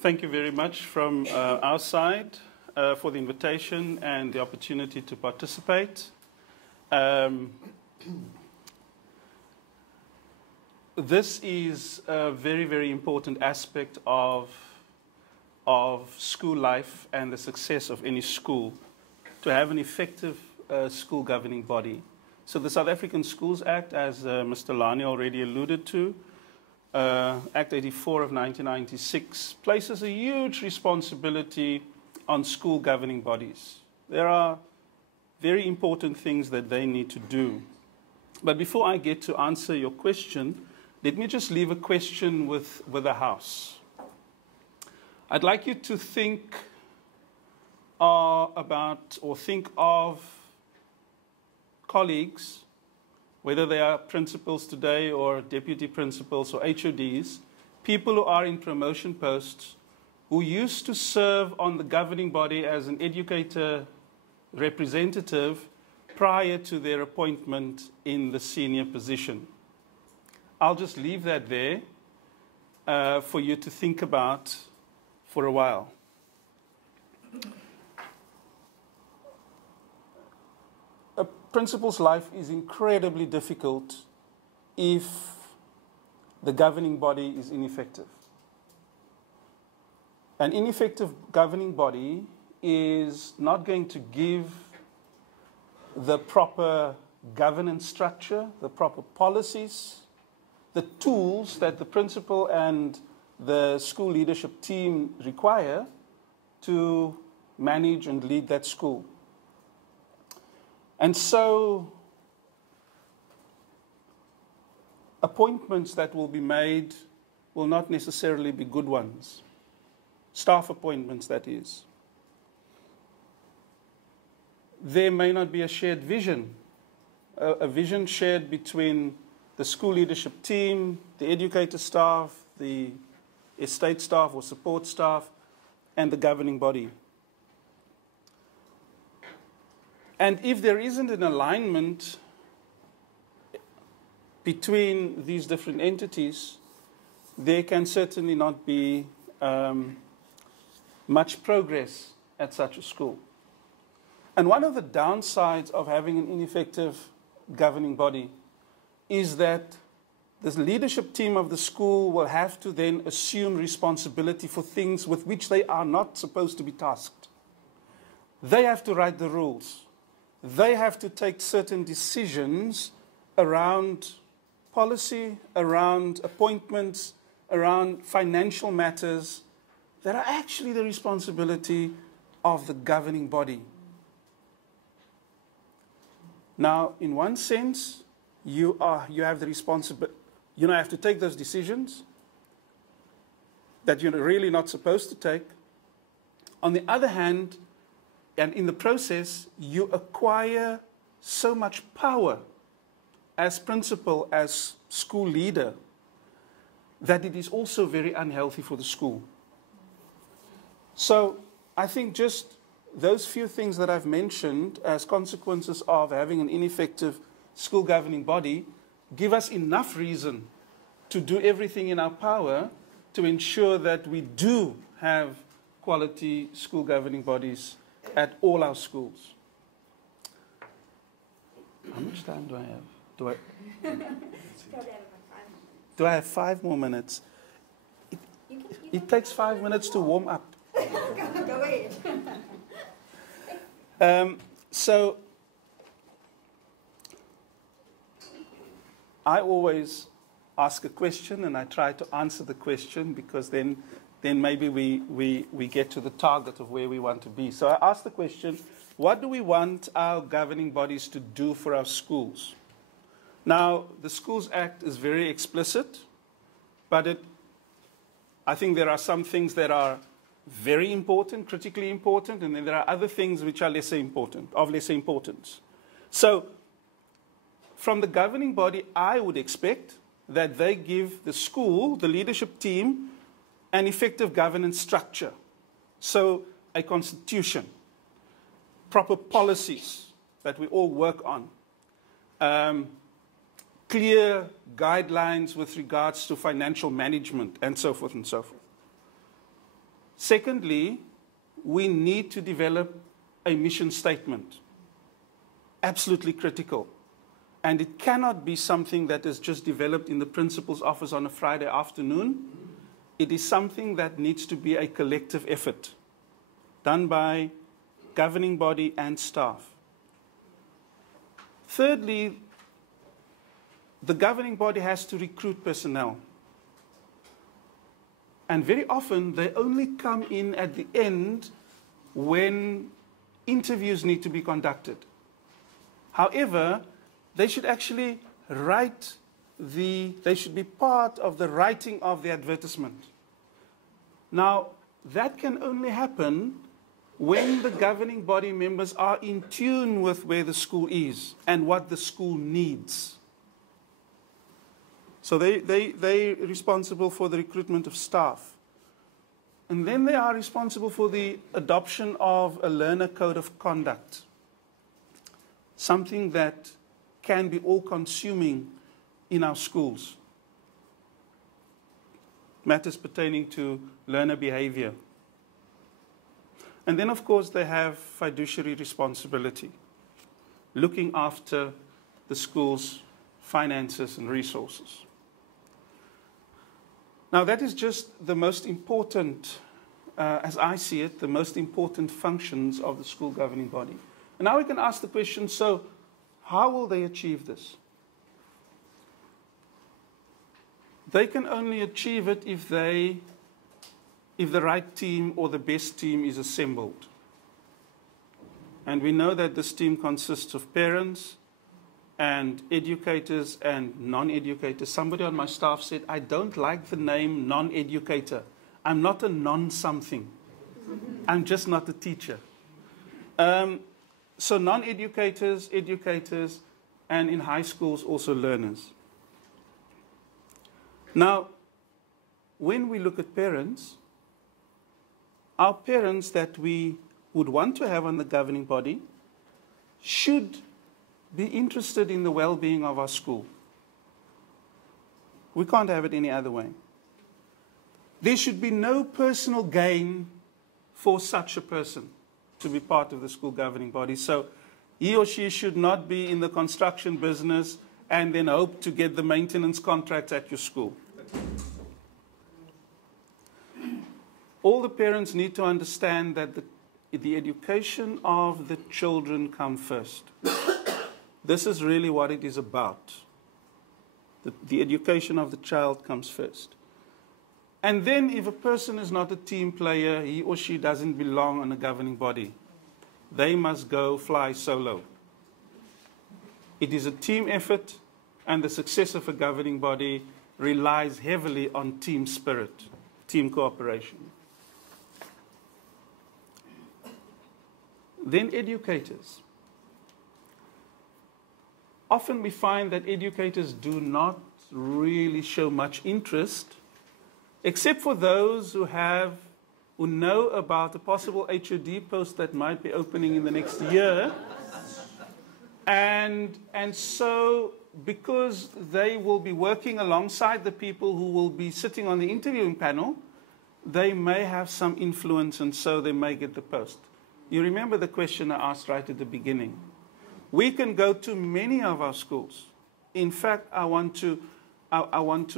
Thank you very much from our side for the invitation and the opportunity to participate. This is a very, very important aspect of school life and the success of any school, to have an effective school governing body. So the South African Schools Act, as Mr. Lani already alluded to, Act 84 of 1996, places a huge responsibility on school governing bodies. There are very important things that they need to do. But before I get to answer your question, let me just leave a question with the House. I'd like you to think about or think of colleagues, whether they are principals today or deputy principals or HODs, people who are in promotion posts, who used to serve on the governing body as an educator representative prior to their appointment in the senior position. I'll just leave that there for you to think about for a while. A principal's life is incredibly difficult if the governing body is ineffective. An ineffective governing body is not going to give the proper governance structure, the proper policies, the tools that the principal and the school leadership team require to manage and lead that school. And so, appointments that will be made will not necessarily be good ones. Staff appointments, that is. There may not be a shared vision, a vision shared between the school leadership team, the educator staff, the estate staff or support staff, and the governing body. And if there isn't an alignment between these different entities, there can certainly not be much progress at such a school. And one of the downsides of having an ineffective governing body is that the leadership team of the school will have to then assume responsibility for things with which they are not supposed to be tasked. They have to write the rules. They have to take certain decisions around policy, around appointments, around financial matters that are actually the responsibility of the governing body. Now, in one sense, you have the responsibility. You have to take those decisions that you're really not supposed to take. On the other hand, and in the process, you acquire so much power as principal, as school leader, that it is also very unhealthy for the school. So I think just those few things that I've mentioned as consequences of having an ineffective school governing body give us enough reason to do everything in our power to ensure that we do have quality school governing bodies at all our schools. How much time do I have? Do I have 5 more minutes? It takes 5 minutes to warm up. Go ahead. So I always ask a question and I try to answer the question, because then maybe we get to the target of where we want to be. So I ask the question, what do we want our governing bodies to do for our schools? Now, the Schools Act is very explicit, but I think there are some things that are very important, critically important, and then there are other things which are lesser important, of lesser importance. So, from the governing body, I would expect that they give the school, the leadership team, an effective governance structure. So, a constitution, proper policies that we all work on, clear guidelines with regards to financial management, and so forth and so forth. Secondly, we need to develop a mission statement. Absolutely critical. And it cannot be something that is just developed in the principal's office on a Friday afternoon. It is something that needs to be a collective effort, done by governing body and staff. Thirdly, the governing body has to recruit personnel. And very often, they only come in at the end when interviews need to be conducted. However, they should actually they should be part of the writing of the advertisement. Now, that can only happen when the governing body members are in tune with where the school is and what the school needs. So they're responsible for the recruitment of staff. And then they are responsible for the adoption of a learner code of conduct, something that can be all-consuming in our schools. Matters pertaining to learner behavior. And then, of course, they have fiduciary responsibility, looking after the school's finances and resources. Now, that is just the most important, as I see it, the most important functions of the school governing body. And now we can ask the question, so how will they achieve this? They can only achieve it if the right team or the best team is assembled. And we know that this team consists of parents and educators and non-educators. Somebody on my staff said, I don't like the name non-educator. I'm not a non-something. I'm just not a teacher. So non-educators, educators, and in high schools also learners. Now, when we look at parents, our parents that we would want to have on the governing body should be interested in the well-being of our school. We can't have it any other way. There should be no personal gain for such a person to be part of the school governing body. So he or she should not be in the construction business and then hope to get the maintenance contracts at your school. All the parents need to understand that the education of the children comes first. This is really what it is about. The education of the child comes first. And then if a person is not a team player, he or she doesn't belong on a governing body. They must go fly solo. It is a team effort, and the success of a governing body relies heavily on team spirit, team cooperation. Then educators. Often we find that educators do not really show much interest, except for those who know about a possible HOD post that might be opening in the next year. And so, because they will be working alongside the people who will be sitting on the interviewing panel, they may have some influence, and so they may get the post. You remember the question I asked right at the beginning. We can go to many of our schools. In fact, I want to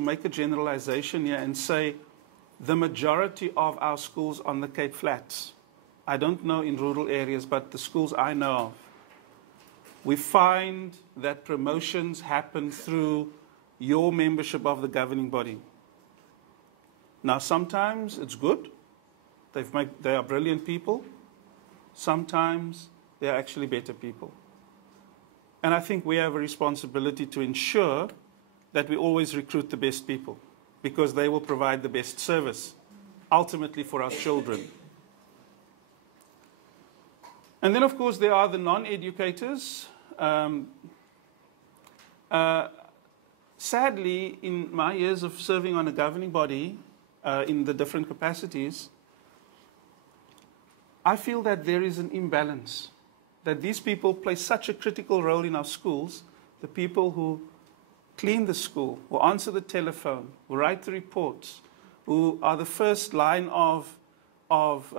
make a generalization here and say the majority of our schools on the Cape Flats, I don't know in rural areas, but the schools I know of, we find that promotions happen through your membership of the governing body. Now, sometimes it's good. They are brilliant people. Sometimes they are actually better people. And I think we have a responsibility to ensure that we always recruit the best people, because they will provide the best service, ultimately for our children. And then, of course, there are the non-educators. Sadly, in my years of serving on a governing body, in the different capacities, I feel that there is an imbalance, that these people play such a critical role in our schools, the people who clean the school, who answer the telephone, who write the reports, who are the first line of of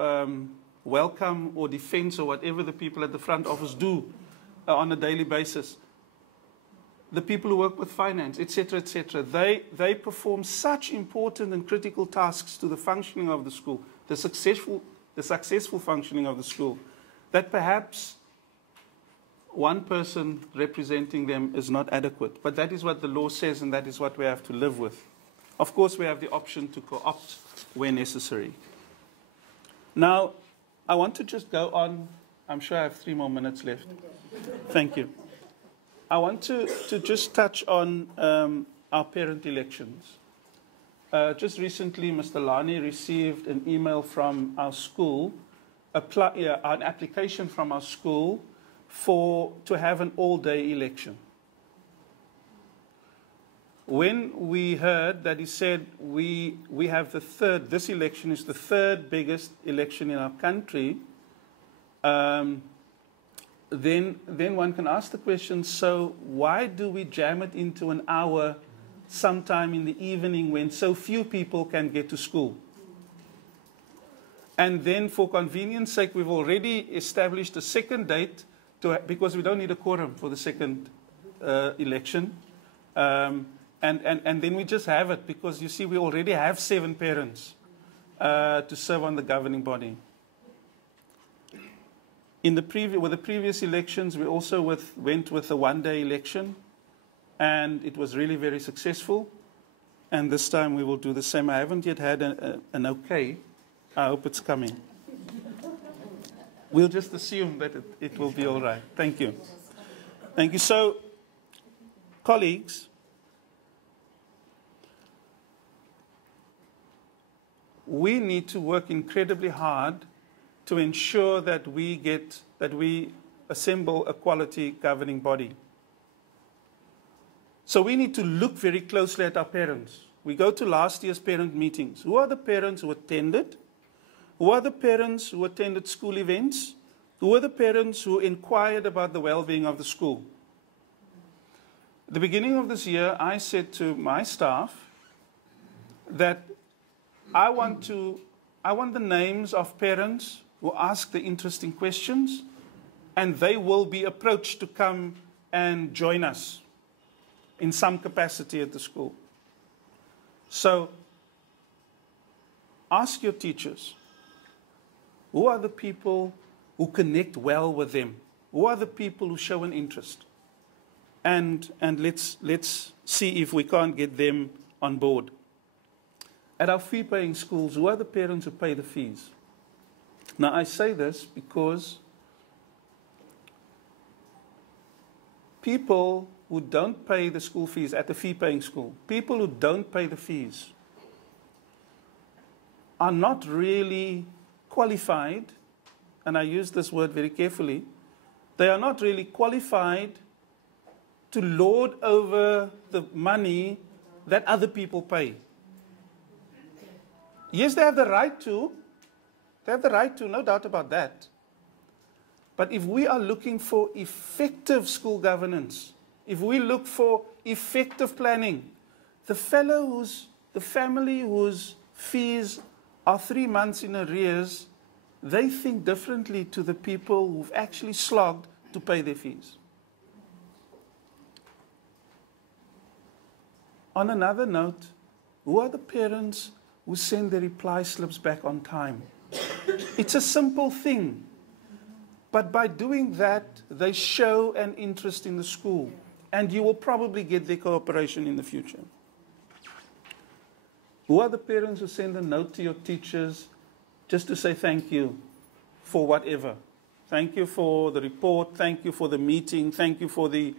welcome or defense or whatever the people at the front office do on a daily basis. The people who work with finance, etc., etc., they perform such important and critical tasks to the functioning of the school, the successful functioning of the school, that perhaps one person representing them is not adequate. But that is what the law says, and that is what we have to live with. Of course, we have the option to co-opt where necessary. Now, I want to just go on. I'm sure I have 3 more minutes left. Thank you. I want to just touch on our parent elections. Just recently, Mr. Lani received an email from our school, an application from our school to have an all-day election. When we heard that he said we have this election is the 3rd biggest election in our country, then one can ask the question, so why do we jam it into an hour sometime in the evening when so few people can get to school? And then for convenience sake, we've already established a second date because we don't need a quorum for the second election. And then we just have it because, you see, we already have 7 parents to serve on the governing body. With the previous elections, we also went with a one-day election, and it was really very successful. And this time we will do the same. I haven't yet had an okay. I hope it's coming. We'll just assume that it will be all right. Thank you. Thank you. So, colleagues, we need to work incredibly hard to ensure that we assemble a quality governing body. So we need to look very closely at our parents. We go to last year's parent meetings. Who are the parents who attended? Who are the parents who attended school events? Who are the parents who inquired about the well-being of the school? At the beginning of this year, I said to my staff that I want the names of parents who ask the interesting questions, and they will be approached to come and join us in some capacity at the school. So, ask your teachers, who are the people who connect well with them? Who are the people who show an interest? And let's see if we can't get them on board. At our fee-paying schools, who are the parents who pay the fees? Now, I say this because people who don't pay the school fees at the fee-paying school, people who don't pay the fees, are not really qualified, and I use this word very carefully, they are not really qualified to lord over the money that other people pay. Yes, they have the right to. They have the right to, no doubt about that. But if we are looking for effective school governance, if we look for effective planning, the family whose fees are 3 months in arrears, they think differently to the people who've actually slogged to pay their fees. On another note, who are the parents who send their reply slips back on time? It's a simple thing, but by doing that, they show an interest in the school, and you will probably get their cooperation in the future. Who are the parents who send a note to your teachers just to say thank you for whatever? Thank you for the report, thank you for the meeting, thank you for the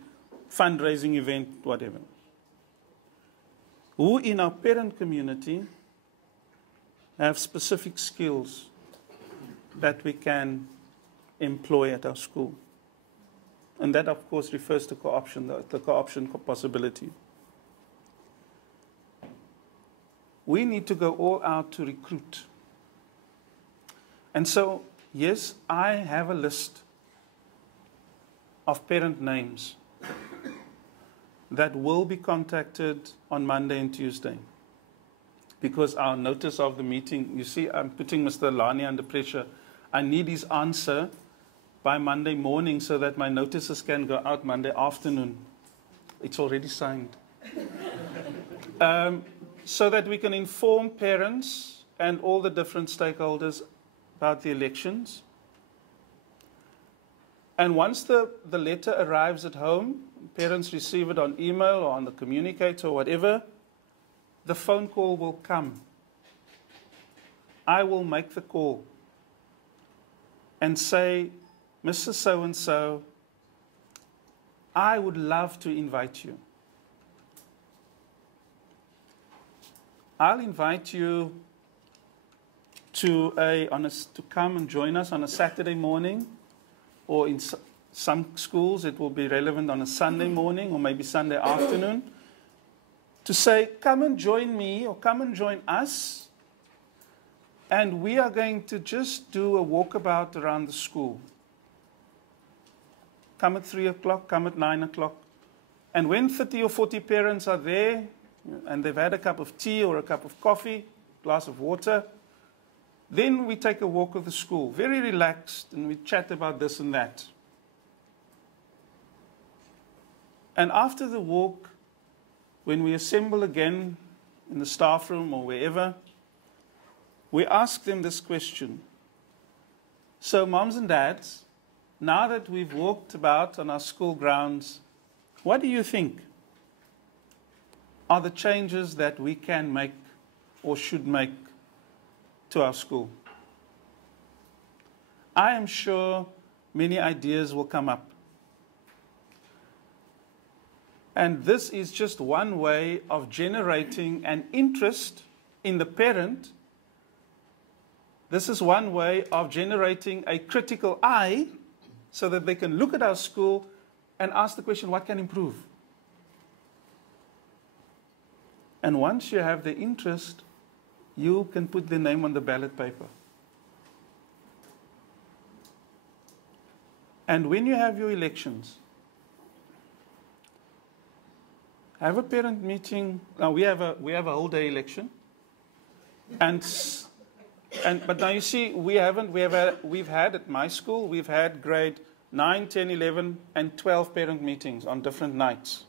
fundraising event, whatever. Who in our parent community have specific skills that we can employ at our school? And that, of course, refers to co-option, the co-option possibility. We need to go all out to recruit. And so, yes, I have a list of parent names that will be contacted on Monday and Tuesday. because our notice of the meeting, you see, I'm putting Mr. Lani under pressure. I need his answer by Monday morning so that my notices can go out Monday afternoon. It's already signed. So that we can inform parents and all the different stakeholders about the elections. And once the letter arrives at home, parents receive it on email or on the communicator or whatever, the phone call will come. I will make the call and say, Mrs. So-and-so, I would love to invite you. I'll invite you to come and join us on a Saturday morning, or in some schools it will be relevant on a Sunday morning or maybe Sunday afternoon, to say, come and join me or come and join us, and we are going to just do a walkabout around the school. Come at 3 o'clock, come at 9 o'clock. And when 30 or 40 parents are there, and they've had a cup of tea or a cup of coffee, glass of water, then we take a walk of the school, very relaxed, and we chat about this and that. And after the walk, when we assemble again in the staff room or wherever, we ask them this question. So, moms and dads, now that we've walked about on our school grounds, what do you think are the changes that we can make or should make to our school? I am sure many ideas will come up. And this is just one way of generating an interest in the parent. This is one way of generating a critical eye so that they can look at our school and ask the question, what can improve? And once you have the interest, you can put their name on the ballot paper. And when you have your elections, have a parent meeting. Now we have a whole day election, but now you see we've had at my school, we've had grade 9, 10, 11, and 12 parent meetings on different nights.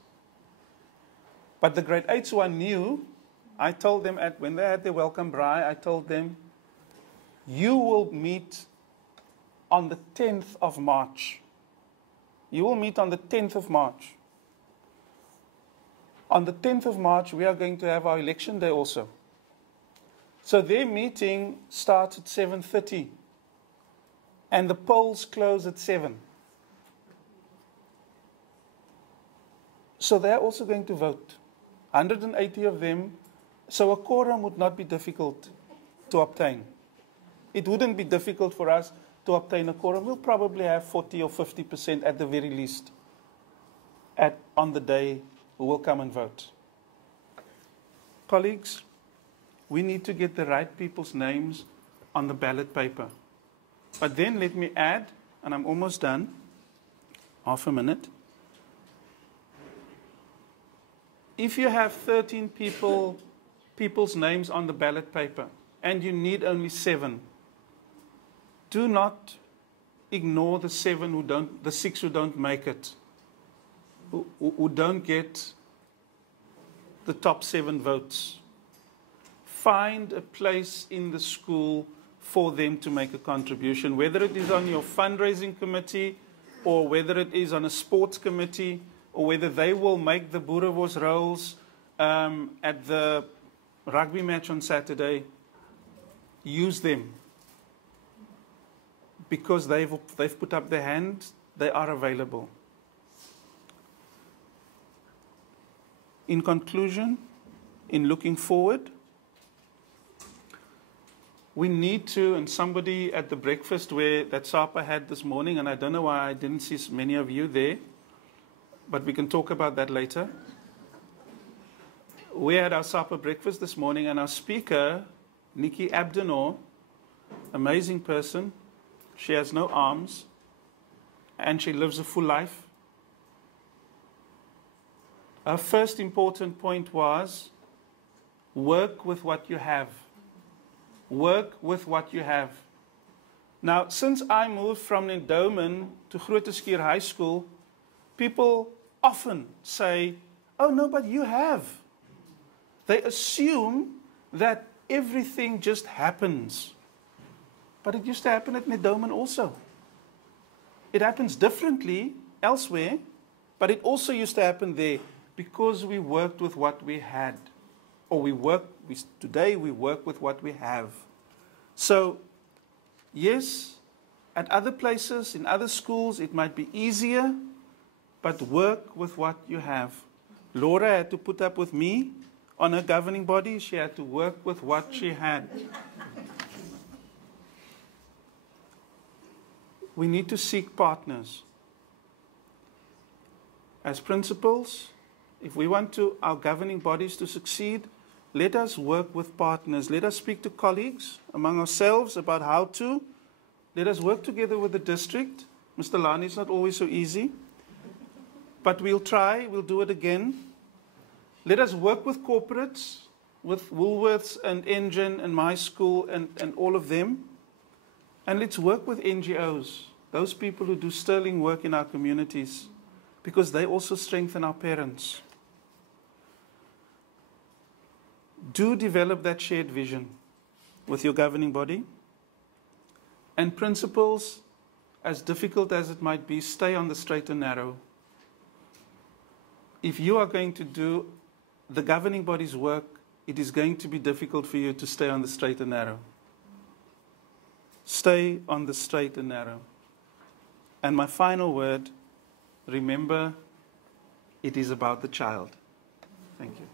But the grade 8s who are new, I told them when they had their welcome braai, I told them, you will meet on the 10th of March. You will meet on the 10th of March. On the 10th of March, we are going to have our election day also. So their meeting starts at 7:30, and the polls close at 7. So they're also going to vote. 180 of them. So a quorum would not be difficult to obtain. It wouldn't be difficult for us to obtain a quorum. We'll probably have 40 or 50% at the very least on the day who will come and vote. Colleagues, we need to get the right people's names on the ballot paper. But then let me add, and I'm almost done, half a minute. If you have 13 people's names on the ballot paper, and you need only 7, do not ignore the 6 who don't make it, who don't get the top 7 votes. Find a place in the school for them to make a contribution, whether it is on your fundraising committee, or whether it is on a sports committee, or whether they will make the boerewors rolls at the rugby match on Saturday. Use them. Because they've put up their hand, they are available. In conclusion, in looking forward, we need to, and somebody at the breakfast that SAPA had this morning, and I don't know why I didn't see many of you there, but we can talk about that later. We had our SAPA breakfast this morning, and our speaker, Nikki Abdenor, amazing person, she has no arms, and she lives a full life. Her first important point was, Work with what you have. Work with what you have. Now, since I moved from Nendomen to Grooteskier High School, people often say, oh no, but you have. They assume that everything just happens. But it used to happen at Nendomen also. It happens differently elsewhere, but it also used to happen there because we worked with what we had. Or today we work with what we have. So, yes, at other places, in other schools, it might be easier, but work with what you have. Laura had to put up with me on her governing body. She had to work with what she had. We need to seek partners. As principals, if we want our governing bodies to succeed, let us work with partners. Let us speak to colleagues among ourselves about how to. Let us work together with the district. Mr. Lani, it's not always so easy. But we'll try. We'll do it again. Let us work with corporates, with Woolworths and Engine and My School and all of them. And let's work with NGOs, those people who do sterling work in our communities, because they also strengthen our parents. Do develop that shared vision with your governing body. And principles, as difficult as it might be, stay on the straight and narrow. If you are going to do the governing body's work, it is going to be difficult for you to stay on the straight and narrow. Stay on the straight and narrow. And my final word, remember, it is about the child. Thank you.